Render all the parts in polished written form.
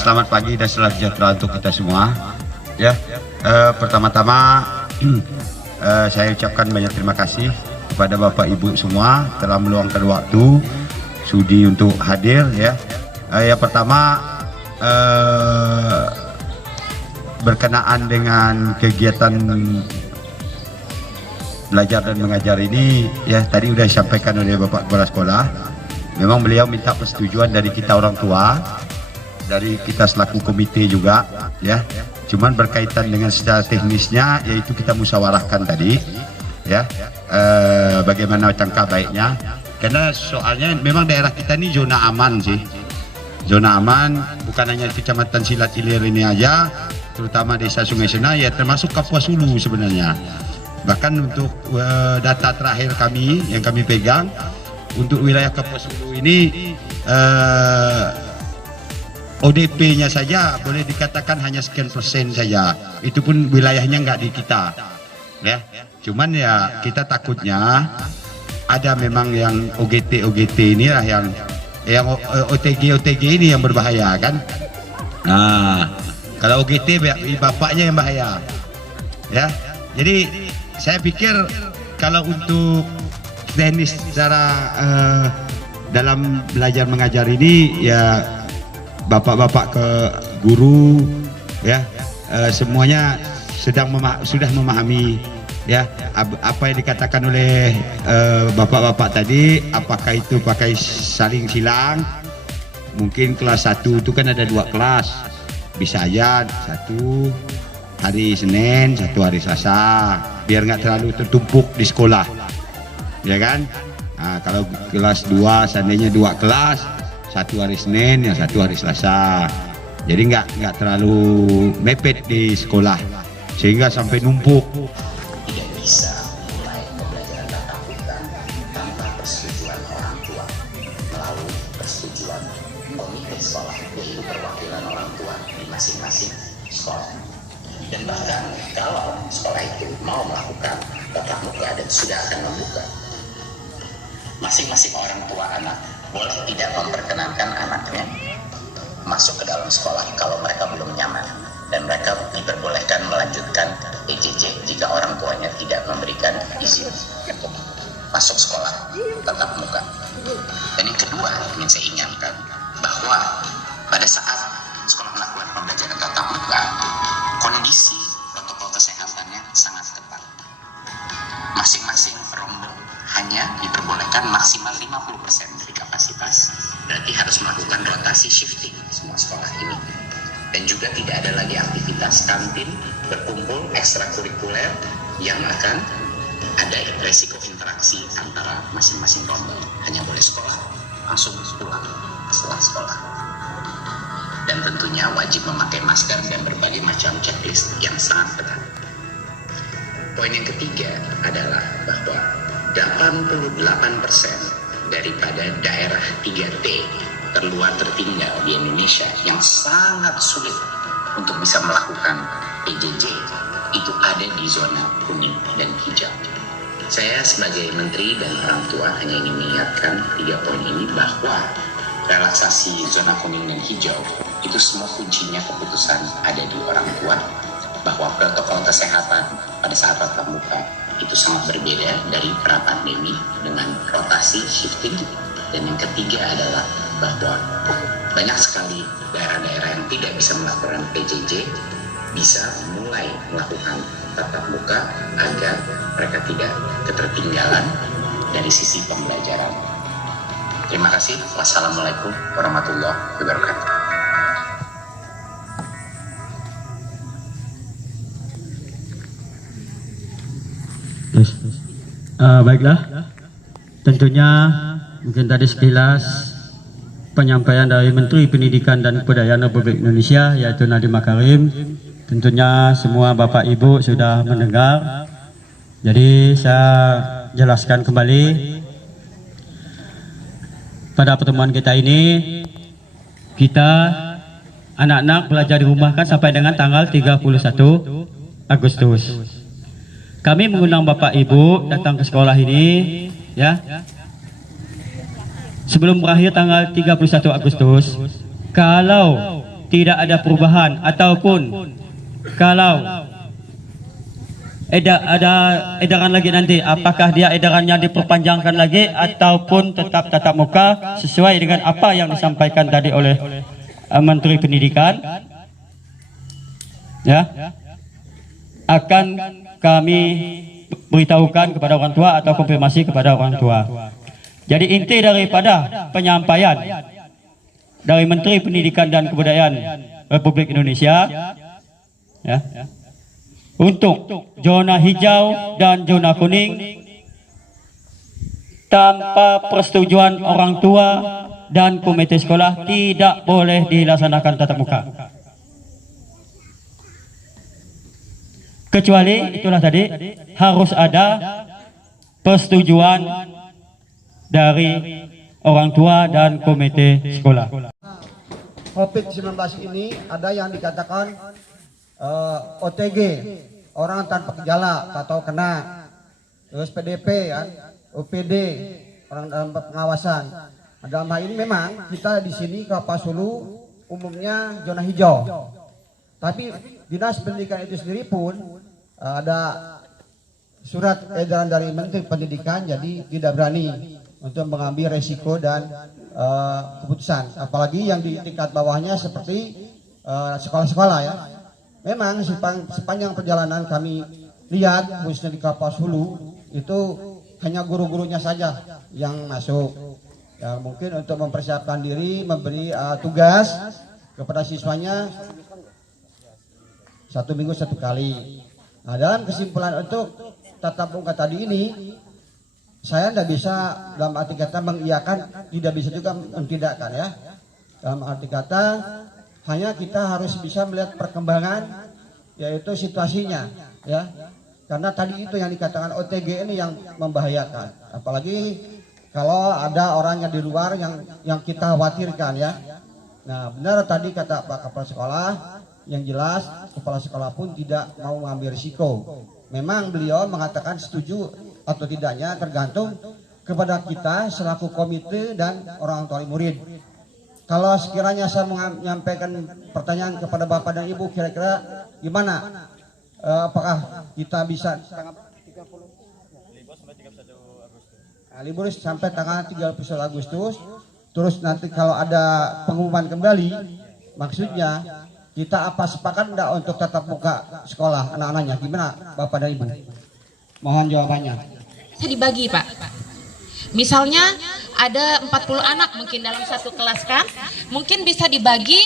Selamat pagi dan salam sejahtera untuk kita semua. Ya, pertama-tama saya ucapkan banyak terima kasih kepada Bapak Ibu semua telah meluangkan waktu sudi untuk hadir. Ya, yang pertama berkenaan dengan kegiatan belajar dan mengajar ini, ya tadi sudah disampaikan oleh Bapak Kepala Sekolah. Memang beliau minta persetujuan dari kita orang tua, dari kita selaku komite juga, ya. Cuman berkaitan dengan secara teknisnya, yaitu kita musyawarahkan tadi, ya, bagaimana cangka baiknya. Karena soalnya memang daerah kita ini zona aman sih, zona aman. Bukan hanya Kecamatan Silat Ilir ini aja, terutama Desa Sungai Sena, ya termasuk Kapuas Hulu sebenarnya. Bahkan untuk data terakhir kami yang kami pegang untuk wilayah Kapuas Hulu ini, ODP-nya saja boleh dikatakan hanya sekian persen saja. Itu pun wilayahnya nggak di kita, ya. Cuman ya kita takutnya ada memang yang OGT inilah yang OTG ini yang berbahaya kan. Nah, kalau OGT bapaknya yang bahaya, ya. Jadi saya pikir kalau untuk teknis secara dalam belajar mengajar ini, ya bapak-bapak ke guru, ya, semuanya sudah memahami, ya, apa yang dikatakan oleh bapak-bapak tadi. Apakah itu pakai saling silang, mungkin kelas 1 itu kan ada 2 kelas, bisa aja 1 hari Senin, 1 hari Selasa, biar nggak terlalu tertumpuk di sekolah, ya kan. Nah, kalau kelas 2 seandainya 2 kelas, 1 hari Senin, yang 1 hari Selasa. Jadi nggak terlalu mepet di sekolah sehingga sampai numpuk. Tidak bisa mulai pembelajaran tatap muka tanpa persetujuan orang tua melalui persetujuan komite sekolah, yaitu perwakilan orang tua di masing-masing sekolah. Dan bahkan kalau sekolah itu mau melakukan tatap muka dan sudah akan membuka, masing-masing orang tua anak boleh tidak memperkenankan anaknya masuk ke dalam sekolah kalau mereka belum nyaman, dan mereka diperbolehkan melanjutkan PJJ jika orang tuanya tidak memberikan izin untuk masuk sekolah tatap muka. Dan yang kedua ingin saya ingatkan bahwa pada saat sekolah melakukan pembelajaran tatap muka, kondisi protokol kesehatannya sangat ketat. Masing-masing rombongan hanya diperbolehkan maksimal 50% dari kapasitas. Berarti harus melakukan rotasi shifting semua sekolah ini. Dan juga tidak ada lagi aktivitas kantin, berkumpul, ekstrakurikuler yang akan ada resiko interaksi antara masing-masing rombongan. Hanya boleh sekolah, langsung pulang setelah sekolah. Dan tentunya wajib memakai masker dan berbagai macam checklist yang sangat ketat. Poin yang ketiga adalah bahwa 88% daripada daerah 3T terluar tertinggal di Indonesia yang sangat sulit untuk bisa melakukan PJJ itu ada di zona kuning dan hijau. Saya sebagai menteri dan orang tua hanya ingin mengingatkan 3 poin ini, bahwa relaksasi zona kuning dan hijau itu semua kuncinya keputusan ada di orang tua, bahwa protokol kesehatan pada saat tatap muka itu sangat berbeda dari pra pandemi dengan rotasi shifting. Dan yang ketiga adalah bahwa banyak sekali daerah-daerah yang tidak bisa melakukan PJJ bisa mulai melakukan tatap muka agar mereka tidak ketertinggalan dari sisi pembelajaran. Terima kasih. Wassalamualaikum warahmatullahi wabarakatuh. Baiklah, tentunya mungkin tadi sekilas penyampaian dari Menteri Pendidikan dan Kebudayaan Republik Indonesia, yaitu Nadiem Makarim. Tentunya semua Bapak Ibu sudah mendengar. Jadi saya jelaskan kembali, pada pertemuan kita ini kita anak-anak belajar di rumah kan sampai dengan tanggal 31 Agustus. Kami mengundang Bapak Ibu datang ke sekolah ini, ya, sebelum berakhir tanggal 31 Agustus. Kalau tidak ada perubahan, ataupun kalau ada edaran lagi nanti, apakah dia edarannya diperpanjangkan lagi ataupun tetap tatap muka sesuai dengan apa yang disampaikan tadi oleh Menteri Pendidikan, ya, akan kami beritahukan kepada orang tua atau konfirmasi kepada orang tua. Jadi inti daripada penyampaian dari Menteri Pendidikan dan Kebudayaan Republik Indonesia, ya, untuk zona hijau dan zona kuning tanpa persetujuan orang tua dan komite sekolah tidak boleh dilaksanakan tatap muka. Kecuali itulah tadi harus ada persetujuan dari orang tua dan komite sekolah. COVID-19 ini ada yang dikatakan OTG, orang tanpa gejala atau kena, terus PDP, kan, OPD, orang tanpa pengawasan. Dalam hal ini memang kita di sini Kapas Hulu umumnya zona hijau, tapi Dinas Pendidikan itu sendiri pun ada surat edaran dari Menteri Pendidikan, jadi tidak berani untuk mengambil resiko dan keputusan, apalagi yang di tingkat bawahnya seperti sekolah-sekolah, ya. Memang sepanjang perjalanan kami lihat, khususnya di Kapas Hulu, itu hanya guru-gurunya saja yang masuk, ya, mungkin untuk mempersiapkan diri, memberi tugas kepada siswanya 1 minggu 1 kali. Nah, dalam kesimpulan untuk tatap muka tadi ini, saya tidak bisa dalam arti kata mengiyakan, tidak bisa juga mentidakkan, ya. Dalam arti kata hanya kita harus bisa melihat perkembangan, yaitu situasinya, ya. Karena tadi itu yang dikatakan OTG ini yang membahayakan, apalagi kalau ada orang yang di luar yang kita khawatirkan, ya. Nah, benar tadi kata Pak Kepala Sekolah, yang jelas kepala sekolah pun tidak mau mengambil risiko. Memang beliau mengatakan setuju atau tidaknya tergantung kepada kita selaku komite dan orang tua murid. Kalau sekiranya saya menyampaikan pertanyaan kepada Bapak dan Ibu, kira-kira gimana? Apakah kita bisa libur sampai tanggal 31 Agustus, terus nanti kalau ada pengumuman kembali, maksudnya kita apa sepakat enggak untuk tatap muka sekolah anak-anaknya? Gimana Bapak dan Ibu? Mohon jawabannya. Bisa dibagi, Pak. Misalnya ada 40 anak mungkin dalam satu kelas, kan, mungkin bisa dibagi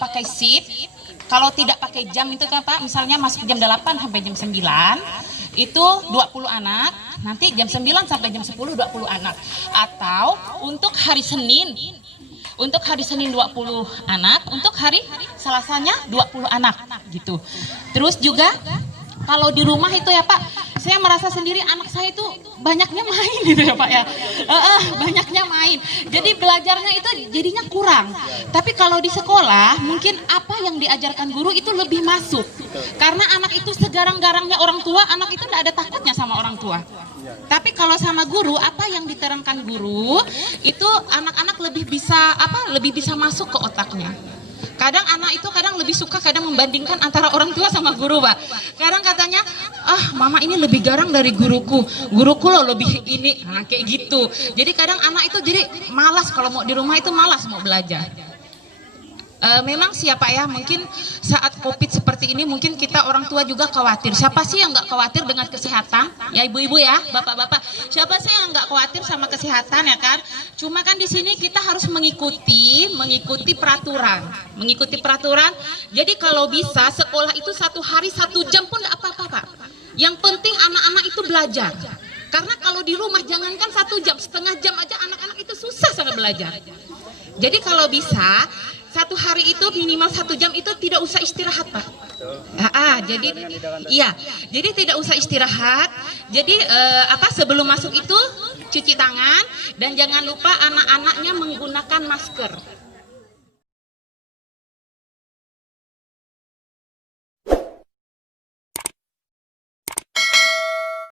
pakai shift. Kalau tidak pakai jam itu kan Pak, misalnya masuk jam 8 sampai jam 9 itu 20 anak, nanti jam 9 sampai jam 10 20 anak. Atau untuk hari Senin 20 anak, untuk hari Selasanya 20 anak gitu. Terus juga kalau di rumah itu ya Pak, saya merasa sendiri anak saya itu banyaknya main gitu ya Pak, ya. Banyaknya main. Jadi belajarnya itu jadinya kurang. Tapi kalau di sekolah mungkin apa yang diajarkan guru itu lebih masuk. Karena anak itu segarang-garangnya orang tua, anak itu tidak ada takutnya sama orang tua. Tapi kalau sama guru, apa yang diterangkan guru itu anak-anak lebih bisa masuk ke otaknya. Kadang anak itu lebih suka membandingkan antara orang tua sama guru, Pak. Kadang katanya, mama ini lebih garang dari guruku loh lebih ini, nah kayak gitu. Jadi kadang anak itu jadi malas, kalau mau di rumah itu malas mau belajar. Memang siapa ya, mungkin saat COVID seperti ini mungkin kita orang tua juga khawatir. Siapa sih yang nggak khawatir dengan kesehatan? Ya ibu-ibu ya, bapak-bapak. Siapa sih yang nggak khawatir sama kesehatan, ya kan? Cuma kan di sini kita harus mengikuti peraturan. Jadi kalau bisa sekolah itu 1 hari 1 jam pun nggak apa-apa, Pak. Yang penting anak-anak itu belajar. Karena kalau di rumah jangankan 1 jam, setengah jam aja anak-anak itu susah sangat belajar. Jadi kalau bisa 1 hari itu minimal 1 jam itu tidak usah istirahat, Pak. Jadi tidak usah istirahat. Jadi sebelum masuk itu cuci tangan dan jangan lupa anak-anaknya menggunakan masker.